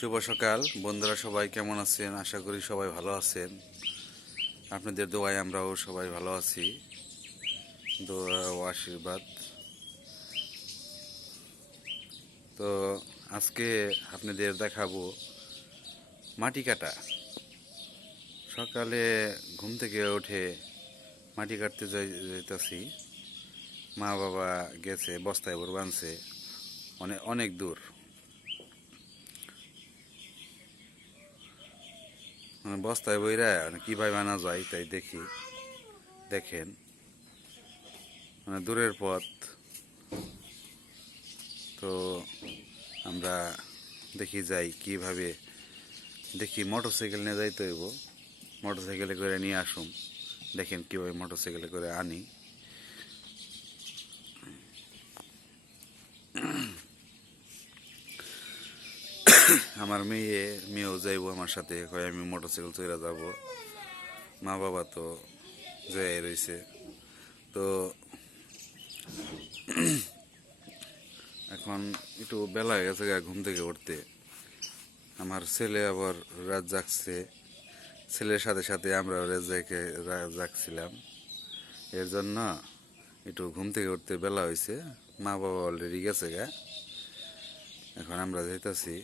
শুভ সকাল। বন্ধুরা সবাই কেমন আছেন? আশা করি সবাই ভালো আছেন। আপনাদের দোয়ায় আমরাও সবাই ভালো আছি। দোয়া ও আশীর্বাদ। তো আজকে আপনাদের দেখাবো মাটি কাটা। সকালে ঘুম থেকে উঠে মাটি কাটতে যাই যাইতাছি। মা বাবা গেছে, বস্তায় ভর বানছে অনেক অনেক দূর। মানে বস্তায় বইরা মানে কীভাবে আনা যায় তাই দেখি। দেখেন। মানে দূরের পথ। তো আমরা দেখি যাই কীভাবে। দেখি মোটর সাইকেল নিয়ে যাইতে হইব। মোটর সাইকেলে করে নিয়ে আসুন দেখেন কীভাবে মোটর সাইকেলে করে আনি। আমার মেয়ে, মেয়েও যাইবো আমার সাথে, কয় আমি মোটর সাইকেল চড়ে যাব। মা বাবা তো যাই রয়েছে তো এখন একটু বেলা হয়ে গেছে ঘুম থেকে উঠতে। আমার ছেলে আবার রাত জাগছে। ছেলের সাথে সাথে আমরা রাত জাগছিলাম। এর জন্য একটু ঘুম থেকে উঠতে বেলা হয়েছে মা বাবা অলরেডি গেছে গা। এখন আমরা যাইতাছি।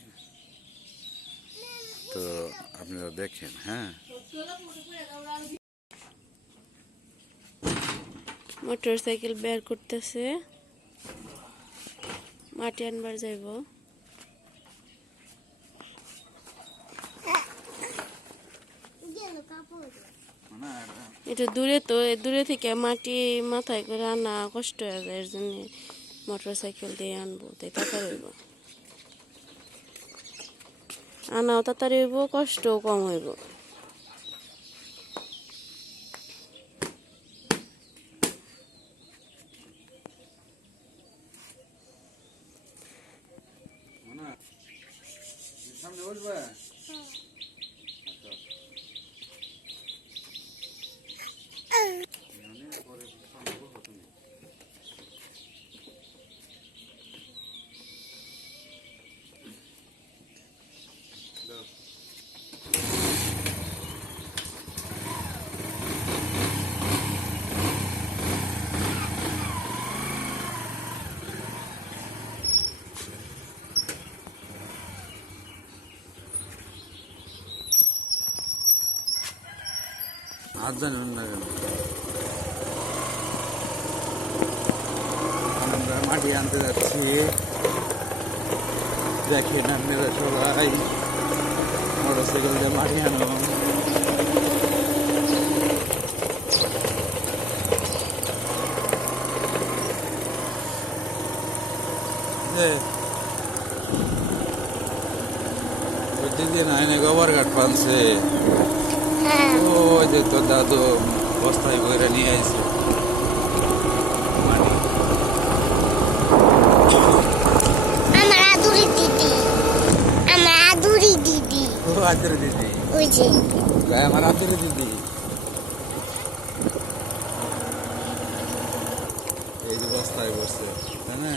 তো আপনারা দেখেন হ্যাঁ। মোটর সাইকেল বের করতেছে। মাটি আনবার যাইব। এটা দূরে তো দূরে থেকে মাটি মাথায় করে আনা কষ্ট হয়ে যায়, এর জন্য মোটর সাইকেল দিয়ে আনব, তাই তাড়াতাড়ি হইব আনাও তাড়াতাড়ি হইব কষ্টও কম হইব। সামনে বসবে? আজ জানেন না আমরা মাটি আনতে যাচ্ছি। দেখেন আপনারা সবাই। মোটর সাইকেল দিয়ে মাটি আনো। দিদি নাই গোবর ঘাট পানছে। যে তোর দাদু বস্তায় বইরে নিয়ে আইছে। মাটি আদুরি দিদি। আমার আদুরি দিদি। ও আদরে দিদি। ওই যে। গায়ে আমার আদরে দিদি। এই যে বস্তায় বসছে তাই না?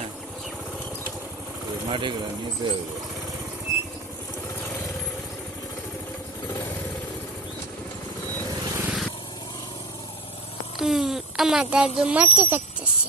এই মাটিগুলো নিতে হবে হুম, আমার দাদু মাটি কাটতেছে।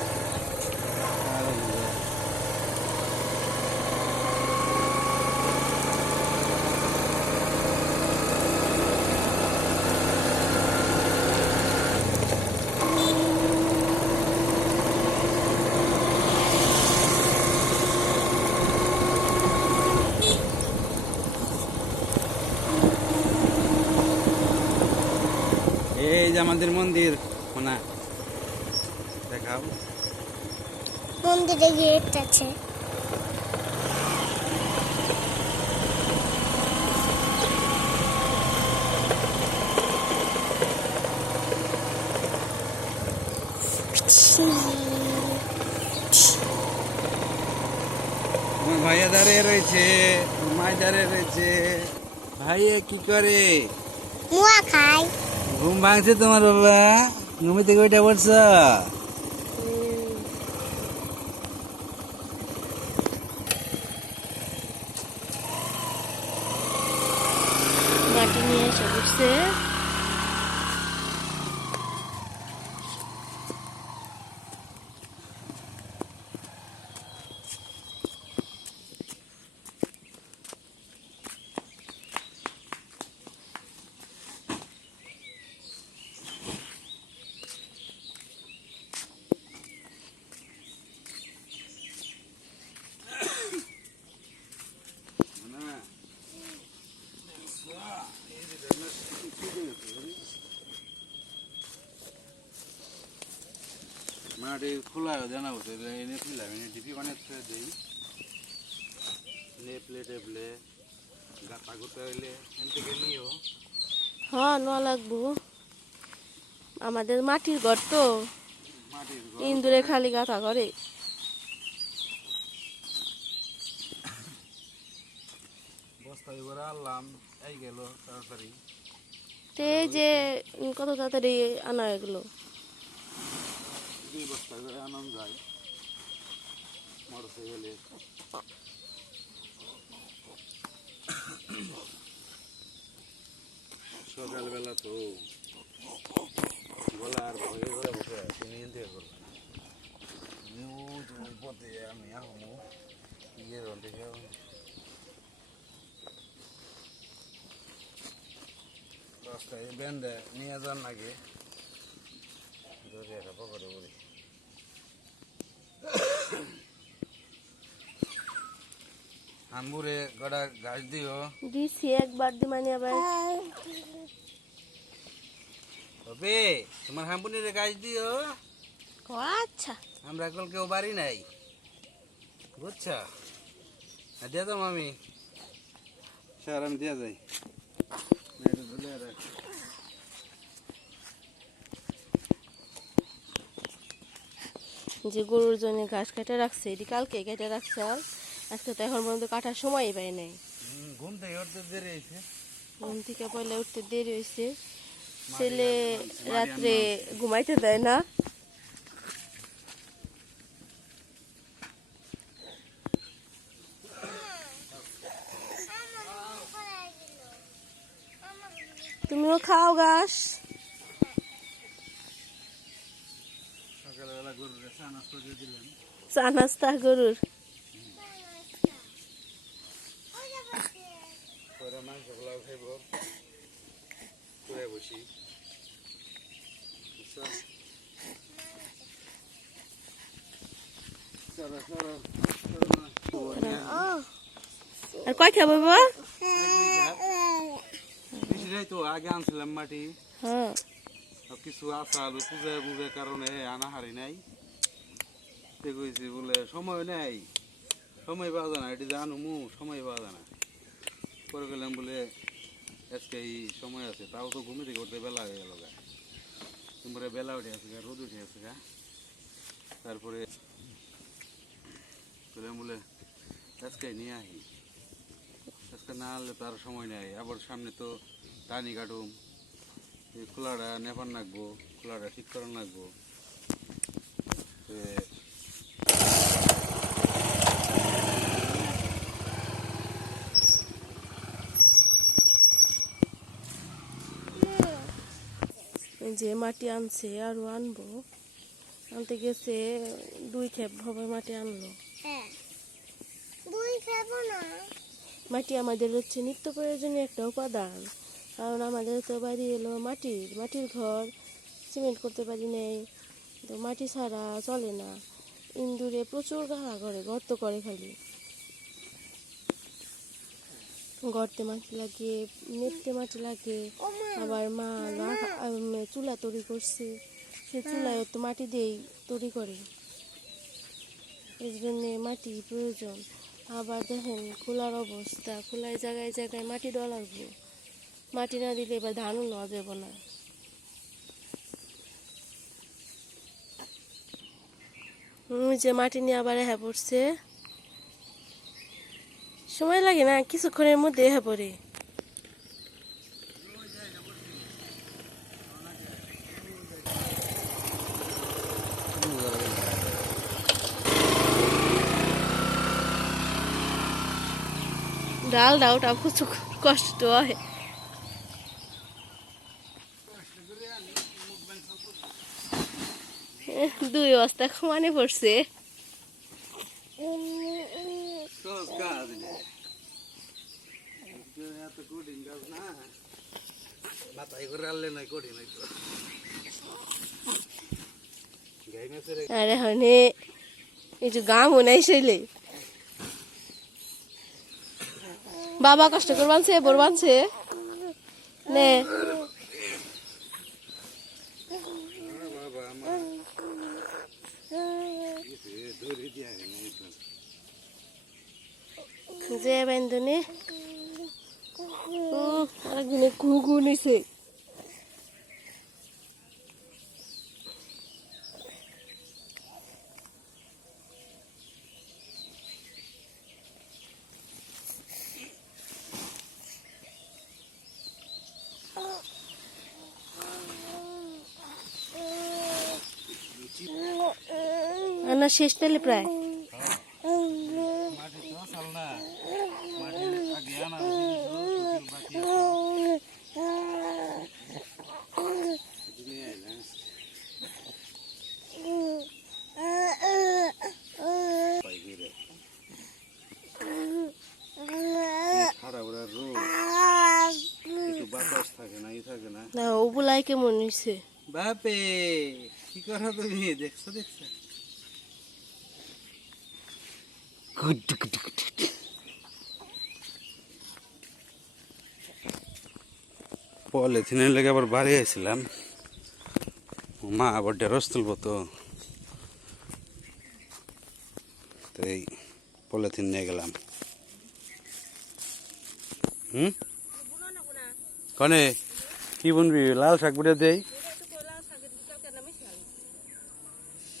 এই যে আমাদের মন্দির না দেখাও। মন্দিরে গেট আছে। ভাইয়া দাঁড়িয়ে রয়েছে মাই দাঁড়িয়ে রয়েছে। ভাইয়া কি করে? মুয়া খাই ঘুম ভাঙছে তোমার বাবা। ঘুমে থেকে ওইটা পড়ছ মাটি নিয়ে এসে উঠছে খোলা জানা বসে এনে ডিপি দিই। নেপলে টেপলে গাতা গুতা হইলে এন থেকে নিও। হ্যাঁ ন লাগবো। আমাদের মাটির ঘর তো। ইন্দুরে খালি গাথা করে আনলাম এই গেল তাড়াতাড়ি। তো যে কত তাড়াতাড়ি আনা এগুলো দুই বস্তা আনন্দ যায়। মোটরসাইকেলে। সকালবেলা তো গলার ভয়ে করে বসে তুমি এনতে করবে ওই পথে আমি আহমু ইয়ে দেখে রাস্তায় ব্যান্ডে নিয়ে যান আগে। ধরে একটা পকেটে বলি আম্বুরে গড়া গাছ দিও। দিছি একবার দি মানে আবার। তবে তোমার হাম্বুনিরে গাছ দিও। আচ্ছা। আমরা এখন কেউ বাড়ি নাই। বুঝছা? দিয়ে দাও মামি। স্যার আমি দিয়ে যাই। যে গরুর জন্য ঘাস কেটে রাখছে এটি কালকে কেটে রাখছে আর আজকে তো এখন পর্যন্ত কাটার সময়ই পাই নাই। ঘুম থেকে উঠতে দেরি হয়েছে। ঘুম থেকে পয়লা উঠতে দেরি হয়েছে। ছেলে রাত্রে ঘুমাইতে দেয় না। তুমিও খাও ঘাস। চা নাস্তা গরুর পরে মাংস পোলাও খাইব বুঝছ? চলো চলো চলো আর কয় খাব বাবা তো আগে আনছিলাম মাটি। হ্যাঁ। কিছু পূজা পূজার কারণে আনা হারি নাই কইছি বলে সময় নেই। সময় পাওয়া যায় না এটি জানো মু সময় পাওয়া যায় না। পরে গেলাম বলে আজকে এই সময় আছে তাও তো ঘুমে থেকে উঠতে বেলা হয়ে গেল গা তারপরে বেলা উঠে আছে গা রোদ উঠে আছে গা তারপরে বলে আজকে নিয়ে আহি আজকে না হলে তার সময় নেই আবার সামনে তো টানি কাটুম খোলাটা নেপান নাকবো খোলাটা ঠিক করান লাগবো যে মাটি আনছে আরও আনব আনতে গেছে দুই খেপ হবে মাটি আনলো। হ্যাঁ মাটি আমাদের হচ্ছে নিত্য প্রয়োজনীয় একটা উপাদান। কারণ আমাদের তো বাড়ি এলো মাটির মাটির ঘর সিমেন্ট করতে পারি নেই তো মাটি ছাড়া চলে না। ইন্দুরে প্রচুর গাহা করে গর্ত করে খালি। গর্তে মাটি লাগে নেটতে মাটি লাগে। আবার মা চুলা তৈরি করছে। সে চুলায় তো মাটি দিয়েই তৈরি করে। এই জন্য মাটি প্রয়োজন। আবার দেখেন খোলার অবস্থা। খোলায় জায়গায় জায়গায় মাটি দেওয়া লাগবে। মাটি না দিলে এবার ধানও নেওয়া যাবে না। যে মাটি নিয়ে আবার হ্যাঁ পড়ছে। সময় লাগে না কিছুক্ষণের মধ্যে হ্যাঁ পড়ে। ডাল ডাউটা প্রচুর কষ্ট হয়। দুই বস্তা সমানে পড়ছে। এত কঠিন কাজ না। মাথায় করে আনলে নয় কঠিন হয়তো আরে হনে এই যে গাম নাই শৈলে বাবা কষ্ট করবানছে বানছে বর বানছে। নে বাবা আমার ইসে দড়ি দিয়া গেছে এই তো। যে বেন্দনে আরেকদিনে ঘুঘু নিছে আনা শেষ তাহলে প্রায় মাটি তো চাল না মাটি আগে আনা বাকি দুনিয়ায় না পাই গেলে খারাপ রোদ একটু বাতাস থাকে না ই থাকে না না ওগুলাই কেমন হয়েছে বাপে কি করো তুমি? দেখছ দেখছ? পলিথিনের লেগে আবার বাড়ি আইছিলাম। মা আবার ঢেঁড়স তুলবো তো। এই পলিথিন নিয়ে গেলাম। হুম? কনে কি বুনবি? লাল শাক বুড়ে দেই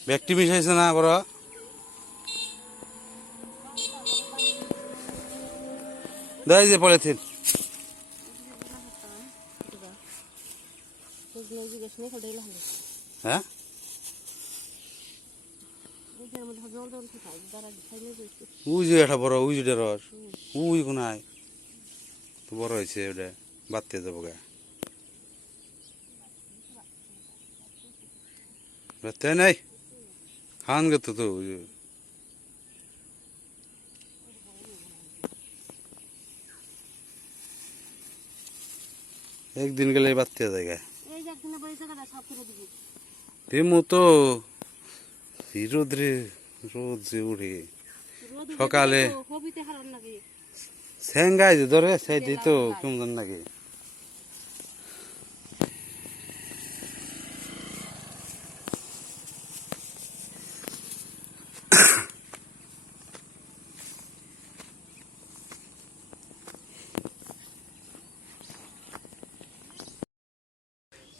ব্যক্তি মিশাইছে না বড়। দেয় যে পলিথিন হ্যাঁ? উই এটা বড় উই রস। উই কোনায় তো বড় হয়েছে ওটা বাড়তে দেবো গা। বাড়তে নাই। খান গে তো তো ওই যে। একদিন গেলে বাড়তে যায় গা দিমু তো রোদ্রে রোদ যে উঠে সকালে স্যাঙ্গাই যে ধরে সেই দিত কেমন নাকি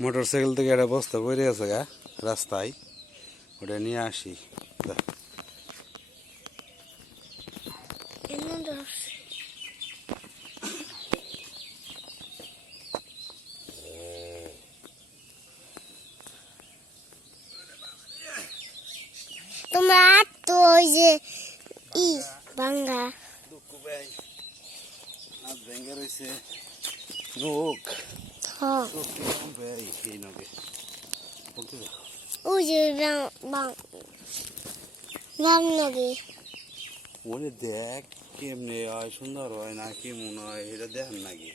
মোটর সাইকেল থেকে একটা বস্তা পড়ে আছে গা রাস্তায়। ওটা নিয়ে আসি দা। এনে ধরছে তোমার তো ওই যে ই বাঙ্গা দুঃখ ভাই হাত ভেঙে রয়েছে রোগ হ রোগ কম ভাই এই নগে বলতে দাও। ওই যে বাং বাং বাং নগে ওরে দেখ কেমনে হয় সুন্দর হয় না কেমন হয় এটা দেখেন নাকি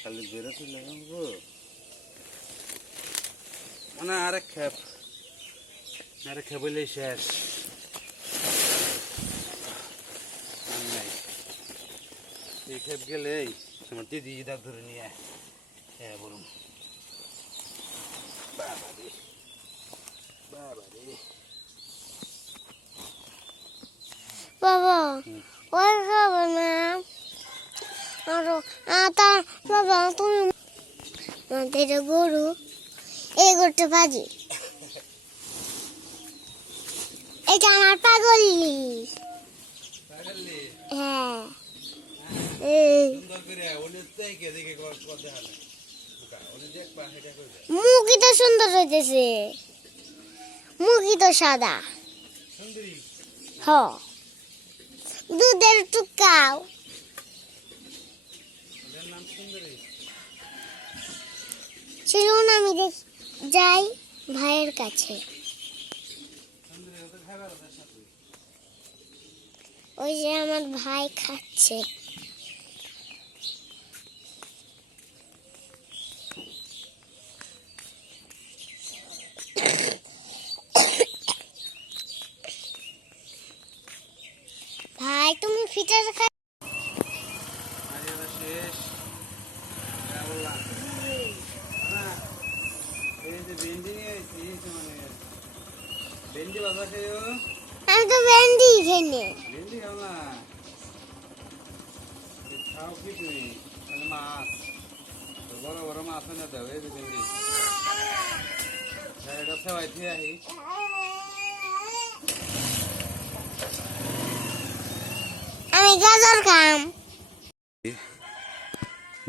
খালি বেরো চলে মানে আরেক খেপ। আরেক খেপ হইলে শেষ। নাই। এই খেপ গেলেই আমার দিদি দাগ ধরে নিয়ে হ্যাঁ বলুন। বাবা রে বাবা রে। বাবা ওই খাব না। আরও আতা বাবা তুমি আমাদের গরু এই গরুটা বাজি। এটা আমার পাগলি। হ্যাঁ। মুখই তো সুন্দর হইতেছে। মুখই তো সাদা। হ। দুধের টুকাও চলুন আমি যাই ভাইয়ের কাছে। ওই যে আমার ভাই খাচ্ছে। ভাই তুমি ফিটার খা আরিয়াদা শেষ যা বললাম না এই যে ভেন্ডি নিয়ে এসেছি এই যে মানে ভেন্ডি বাজা খেয়েও আমি তো ভেন্ডি খেলে ভেন্ডি খাও না। খাও কি তুমি? তাহলে মাছ। বড় বড় মাছ এনে দাও এই যে ভেন্ডি। হ্যাঁ এটা সেবাই দিয়ে আহি। আমি গাজর খাম।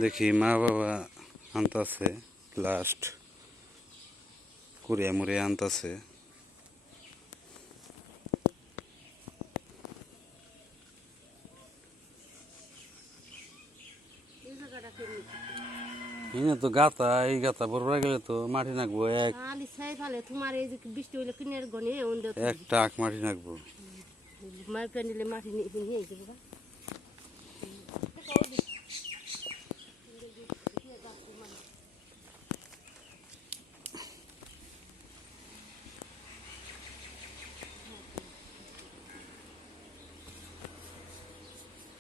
দেখি মা বাবা আনতাছে লাস্ট কুড়িয়া মুড়িয়া আনতাছে। এনে তো গাতা এই গাতা বড় গেলে তো মাটি নাকবো এক আলি ছাই ফালে তোমার এই যে বৃষ্টি হইলে কিনের গনে এক টাক মাটি নাকবো। মার মাটি নিয়ে নিয়ে যাব গা।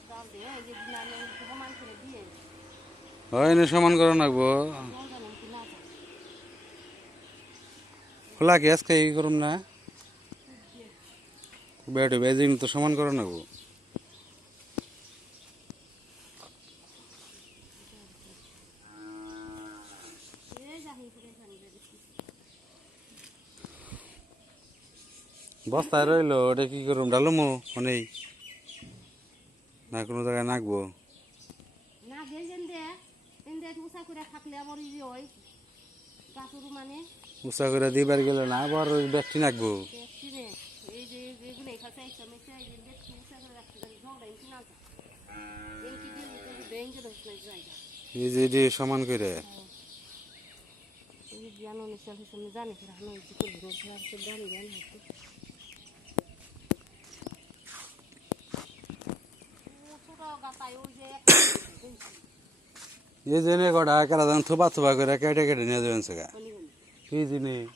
জাল দিয়ে এই যে নামে সমান করে দিয়ে হয় এনে সমান করে নাকবো খোলা কি আজকে ই করুম না? বেটে বেজিং তো সমান করে নাকবো। বস্তায় রইল, ওটা কি করুম? ডালুমো অনেক না, কোনো জায়গায় নাকবো না যে যেন্দে এন্দে উষা করে থাকলে আবার ইয়ে হয় কাকুরু মানে। উষা করে দিবার গেলে না আবার ব্যাগটি নাকবো। এই যে এগুলো এখানে একটা মেসে এই যে উষা করে রাখতে জানি ঝগড়া এনকি না যায়। এনকি দিয়ে ব্যাংকে দোষ নাই জায়গা। এই যে সমান করে। এই হিসেবে জানি এই আর তো হচ্ছে। গাতায় ওই যে একটা এই যে কটা কেরা যেন থোপা থোপা করে কেটে কেটে নিয়ে যাবেন সেগা কি জিনিস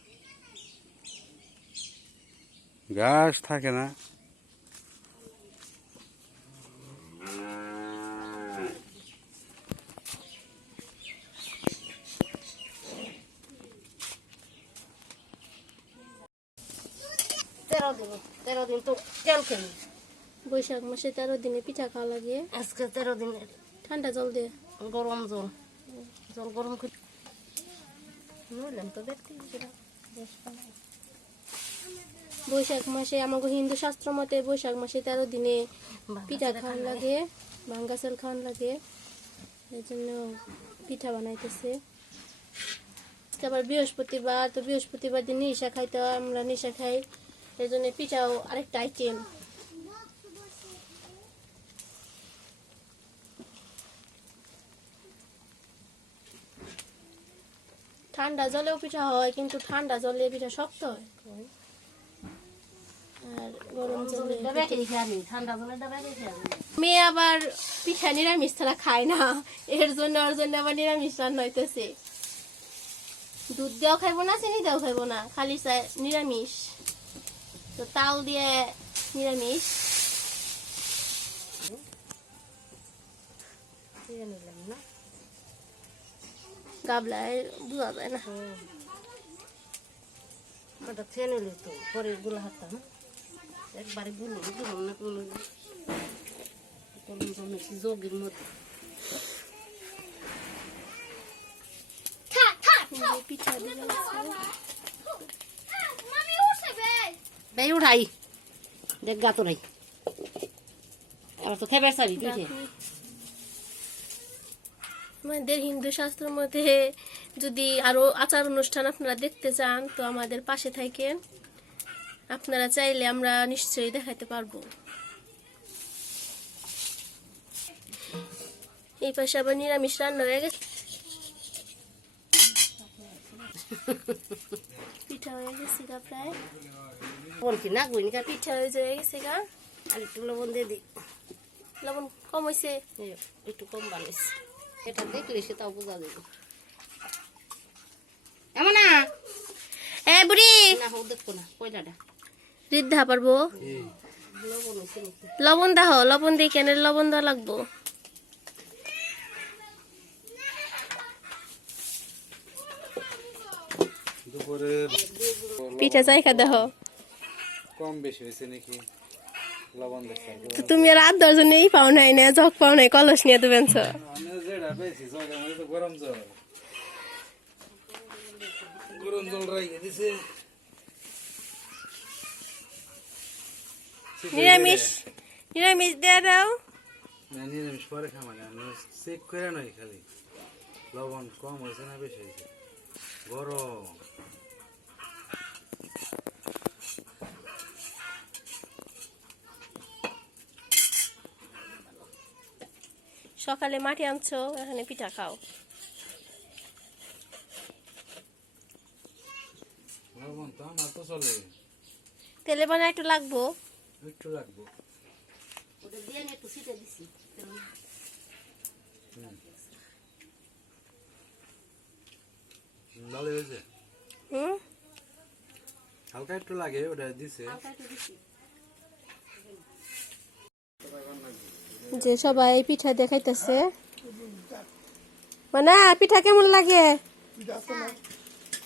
ঘাস থাকে না তেরো দিন তেরো দিন তো তেল খেলি বৈশাখ মাসে তেরো দিনে পিঠা খাওয়া লাগে। আজকে তেরো দিনের। ঠান্ডা জল দিয়ে গরম জল। জল গরম করে। বৈশাখ মাসে আমাকে হিন্দু শাস্ত্র মতে বৈশাখ মাসে তেরো দিনে পিঠা খাওয়ান লাগে ভাঙ্গা চাল খাওয়ান লাগে। এই জন্য পিঠা বানাইতেছে। আবার বৃহস্পতিবার তো বৃহস্পতিবার দিন নিশা খাইতে হয়, আমরা নিশা খাই। এই জন্য পিঠাও আরেকটা আইটেম ঠান্ডা জলেও পিঠা হয় কিন্তু ঠান্ডা জলে পিঠা শক্ত হয়। আর গরম জলে মেয়ে আবার পিঠা নিরামিষ ছাড়া খায় না। এর জন্য ওর জন্য আবার নিরামিষ রান্না হইতেছে। দুধ দেওয়া খাইবো না চিনি দেওয়া খাইবো না খালি নিরামিষ। তো তাল দিয়ে নিরামিষ। গাবলায় বোঝা যায় না। ওটা ছেনে তো পরে গুলো হাতাম। একবারে গুলো গুলো না জমেছি যোগের মধ্যে এই যে পিঠা উঠাই। দেখ গা তোরাই এবার তো খেবে সারি পিঠে আমাদের হিন্দু শাস্ত্রের মধ্যে যদি আরও আচার অনুষ্ঠান আপনারা দেখতে চান তো আমাদের পাশে থাকেন। আপনারা চাইলে আমরা নিশ্চয়ই দেখাতে পারব। এই পাশে আবার নিরামিষ রান্না হয়ে গেছে। পিঠা হয়ে গেছে গা প্রায়। বল কি? না গুইনি কা পিঠা হয়ে যায় গেছে গা। আর একটু লবণ দিয়ে দি লবণ কম হয়েছে একটু কম বানিয়েছি এটা দেখলে সে তাও বোঝা যাবে। এমন না? এ বুড়ি! না হোক দেখব না কয়লাটা? রিদ্ধা পারব লবণ দাও লবণ দিয়ে কেন লবণ দেওয়া লাগবো? পিঠা চাইখা দেহ কম বেশি হয়েছে নাকি? লবণ তুমি আর আট দশজনেই পাও নাই না জগ পাও নাই কলস নিয়ে দেবেন পেয়েছি জলের মধ্যে তো গরম জল। গরম জল রাখিয়ে দিছে। নিরামিষ নিরামিষ দেয়া দাও। না নিরামিষ পরে খামালে আমি চেক করে নই খালি। লবণ কম হয়েছে না বেশি হয়েছে? গরম। সকালে মাঠে আনছো এখানে পিঠা খাও। তেলে বানা একটু লাগবো। একটু লাগবো। ওটা দিয়ে নে একটু ছিটে দিছি। ভালো হুম? হালকা একটু লাগে ওটা দিছে। যে সবাই পিঠা দেখাইতেছে। মানে পিঠা কেমন লাগে?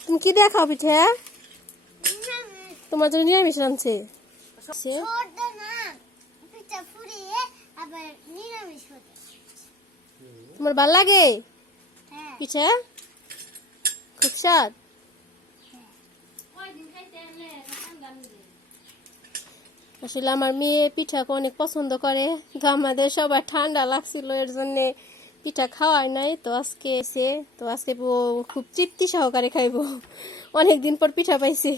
তুমি কি দেখাও পিঠা? তোমার জন্য নিরামিষ রাঁধছে। তোমার ভালো লাগে? হ্যাঁ। পিঠা? খুব স্বাদ। আসলে আমার মেয়ে পিঠাকে অনেক পছন্দ করে। তো আমাদের সবার ঠান্ডা লাগছিল, এর জন্য পিঠা খাওয়ার নাই। তো আজকে এসে, তো আজকে খুব তৃপ্তি সহকারে খাইব। অনেক দিন পর পিঠা পাইছে।